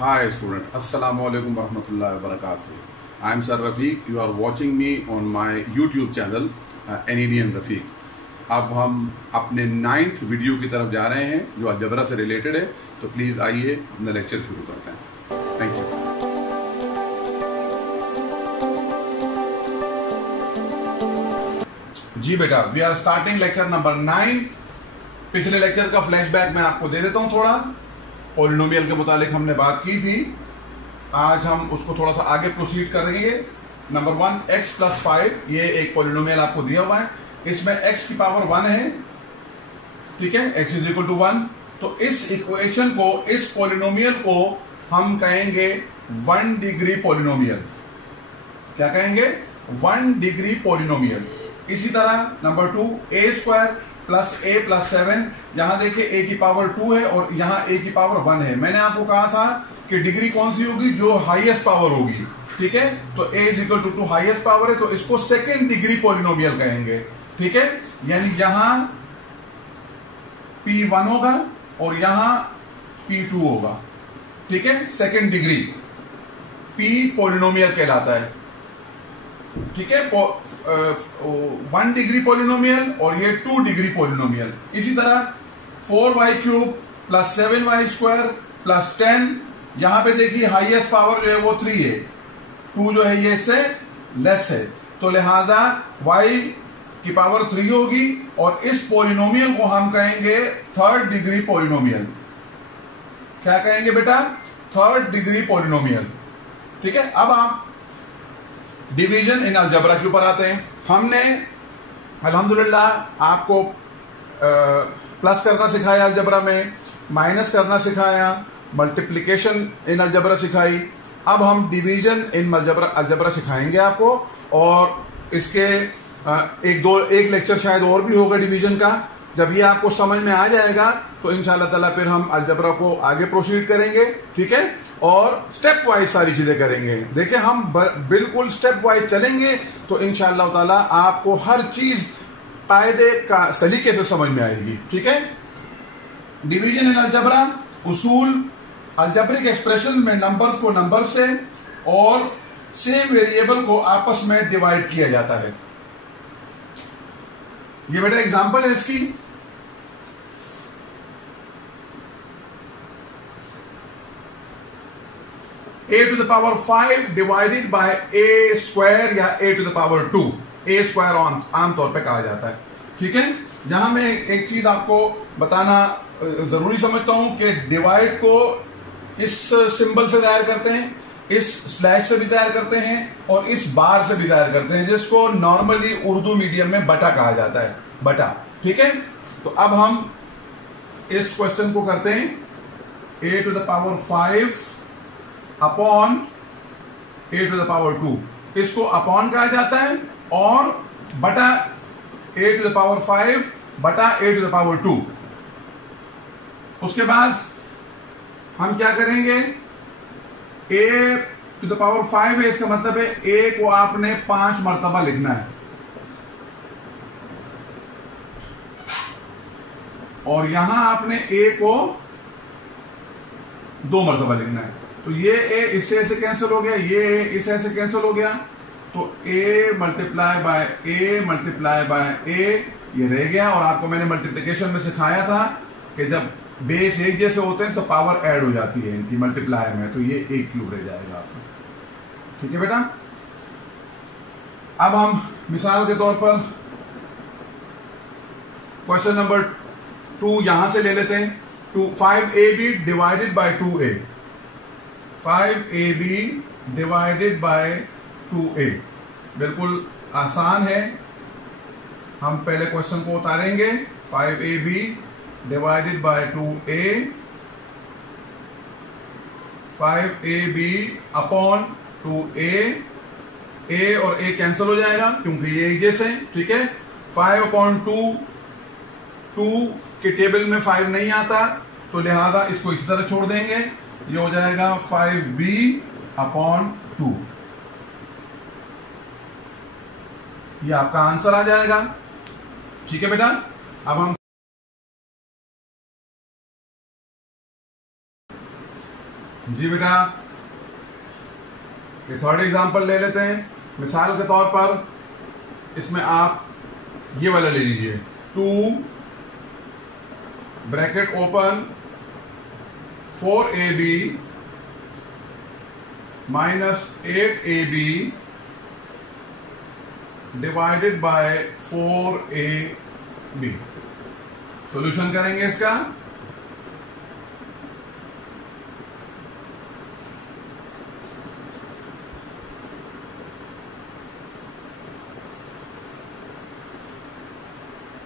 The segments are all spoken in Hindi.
Hi student, Assalamu alaikum warahmatullahi wabarakatuh. I am Sir Rafiq. You are watching me on my YouTube channel NEDN Rafiq. अब हम अपने 9th वीडियो की तरफ जा रहे हैं जो अलजबरा से रिलेटेड है, तो प्लीज़ आइए अपना लेक्चर शुरू करते हैं। Thank you. जी बेटा, we are starting lecture number 9। पिछले लेक्चर का फ्लैशबैक मैं आपको दे देता हूं थोड़ा। पॉलिनोमियल के मुतालिक हमने बात की थी, आज हम उसको थोड़ा सा आगे प्रोसीड करेंगे। नंबर 1 x + 5, ये एक पॉलिनोमियल आपको दिया हुआ है, इसमें x की पावर 1 है, ठीक है, x = 1। तो इस इक्वेशन को, इस पॉलिनोमियल को हम कहेंगे 1 डिग्री पॉलिनोमियल। क्या कहेंगे? 1 डिग्री पॉलिनोमियल। इसी तरह नंबर 2 a² + a + 7, यहां देखिए a की पावर 2 है और यहां a की पावर 1 है। मैंने आपको कहा था कि डिग्री कौन सी होगी? जो हाईएस्ट पावर होगी, ठीक है। तो a = 2 हाईएस्ट पावर है, तो इसको सेकेंड डिग्री पॉलिनोमियल कहेंगे, ठीक है। यानी यहां p1 होगा और यहां p2 होगा, ठीक है। सेकेंड डिग्री p पॉलिनोमियल कहलाता है, ठीक है। 1 डिग्री पॉलिनोमियल और ये 2 डिग्री पॉलिनोमियल। इसी तरह 4y³ + 7y² + 10, यहां पे देखिए हाईएस्ट पावर जो है वो 3 है, 2 जो है ये इससे लेस है, तो लिहाजा y की पावर 3 होगी और इस पॉलिनोमियल को हम कहेंगे 3rd डिग्री पॉलिनोमियल। क्या कहेंगे बेटा? 3rd डिग्री पॉलिनोमियल, ठीक है। अब आप डिवीजन इन अलजबरा के ऊपर आते हैं। हमने अल्हम्दुलिल्लाह आपको प्लस करना सिखाया अलजबरा में, माइनस करना सिखाया, मल्टीप्लिकेशन इन अलजबरा सिखाई। अब हम डिवीजन इन अलजबरा सिखाएंगे आपको, और इसके एक लेक्चर शायद और भी होगा डिवीजन का। जब ये आपको समझ में आ जाएगा तो इंशाअल्लाह ताला फिर हम अलजबरा को आगे प्रोसीड करेंगे, ठीक है, और स्टेप वाइज सारी चीजें करेंगे। देखिए हम बिल्कुल स्टेप वाइज चलेंगे तो इंशाअल्लाह ताला आपको हर चीज कायदे का सलीके से समझ में आएगी, ठीक है। डिवीजन इन अलजबरा, उसूल अलजबरिक एक्सप्रेशन में नंबर्स को नंबर से और सेम वेरिएबल को आपस में डिवाइड किया जाता है। ये बेटा एग्जांपल है इसकी। a⁵ डिवाइडेड बाय a² या a⁻² a² आमतौर पे कहा जाता है, ठीक है। यहां मैं एक चीज आपको बताना जरूरी समझता हूं कि डिवाइड को इस सिंबल से जाहिर करते हैं, इस स्लैश से भी जाहिर करते हैं और इस बार से भी जाहिर करते हैं, जिसको नॉर्मली उर्दू मीडियम में बटा कहा जाता है, बटा, ठीक है। तो अब हम इस क्वेश्चन को करते हैं a⁵ अपॉन a⁻², इसको अपॉन कहा जाता है, और बटा a⁵ बटा a⁻²। उसके बाद हम क्या करेंगे? a⁵ है, इसका मतलब है a को आपने 5 मरतबा लिखना है, और यहां आपने a को 2 मरतबा लिखना है। तो ये a इससे ऐसे कैंसिल हो गया, ये a इससे ऐसे कैंसिल हो गया, तो a × a ये रह गया। और आपको मैंने मल्टीप्लिकेशन में सिखाया था कि जब बेस एक जैसे होते हैं तो पावर ऐड हो जाती है इनकी मल्टीप्लाई में, तो ये a³ रह जाएगा आपको, ठीक है बेटा। अब हम मिसाल के तौर पर क्वेश्चन नंबर 2 यहां से ले लेते हैं। 5ab divided by 2a, 5ab divided by 2a, बिल्कुल आसान है। हम पहले क्वेश्चन को उतारेंगे। 5ab divided by 2a, 5ab upon 2a, a और a कैंसिल हो जाएगा क्योंकि ये एक जैसे, ठीक है। 5/2, 2 के टेबल में 5 नहीं आता, तो लिहाजा इसको इसी तरह छोड़ देंगे, ये हो जाएगा 5b/2। ये आपका आंसर आ जाएगा, ठीक है बेटा। अब हम जी बेटा, ये थर्ड एग्जांपल ले लेते हैं। मिसाल के तौर पर इसमें आप ये वाला ले लीजिए, 2 bracket open 4ab minus 8ab divided by 4ab। Solution करेंगे इसका।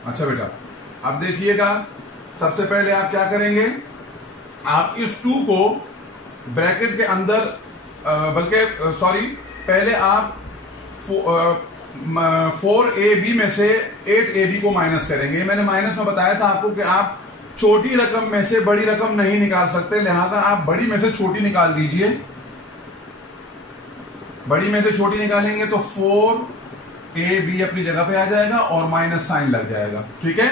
अच्छा बेटा, अब देखिएगा, सबसे पहले आप क्या करेंगे, आप इस 2 को ब्रैकेट के अंदर बल्कि सॉरी, पहले आप 4ab में से 8ab को माइनस करेंगे। मैंने माइनस में बताया था आपको कि आप छोटी रकम में से बड़ी रकम नहीं निकाल सकते, लिहाजा आप बड़ी में से छोटी निकाल दीजिए। बड़ी में से छोटी निकालेंगे तो 4ab अपनी जगह पे आ जाएगा और माइनस साइन लग जाएगा। ठीक है,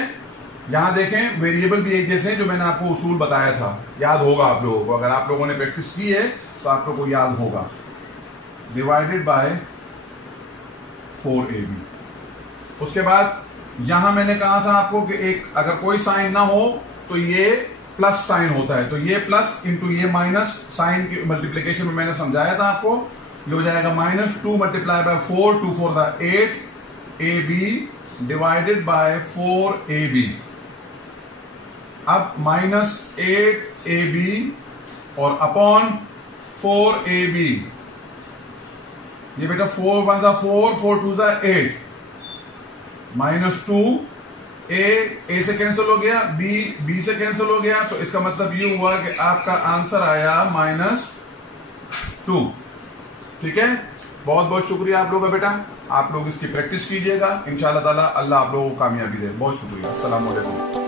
यहां देखें वेरिएबल भी एक जैसे, जो मैंने आपको उसूल बताया था, याद होगा आप लोगों को, अगर आप लोगों ने प्रैक्टिस की है तो आप लोगों को याद होगा। Divided by 4ab। उसके बाद यहां मैंने कहा था आपको कि एक अगर कोई साइन ना हो तो ये प्लस साइन होता है, तो ये प्लस इंटू ये माइनस, साइन की मल्टीप्लीकेशन में मैंने समझाया था आपको। ये हो जाएगा -2 multiply by 4, 2 4 8ab divided by 4ab। अब -8ab और अपॉन 4ab। ये बेटा 4 1 4, 4 2 8, -2 a से कैंसिल हो गया, b से कैंसिल हो गया, तो इसका मतलब ये हुआ कि आपका आंसर आया -2। ठीक है, बहुत बहुत शुक्रिया आप लोगों का बेटा, आप लोग इसकी प्रैक्टिस कीजिएगा, इंशाअल्लाह ताला अल्लाह आप लोगों को कामयाबी दे। बहुत शुक्रिया, अस्सलाम वालेकुम।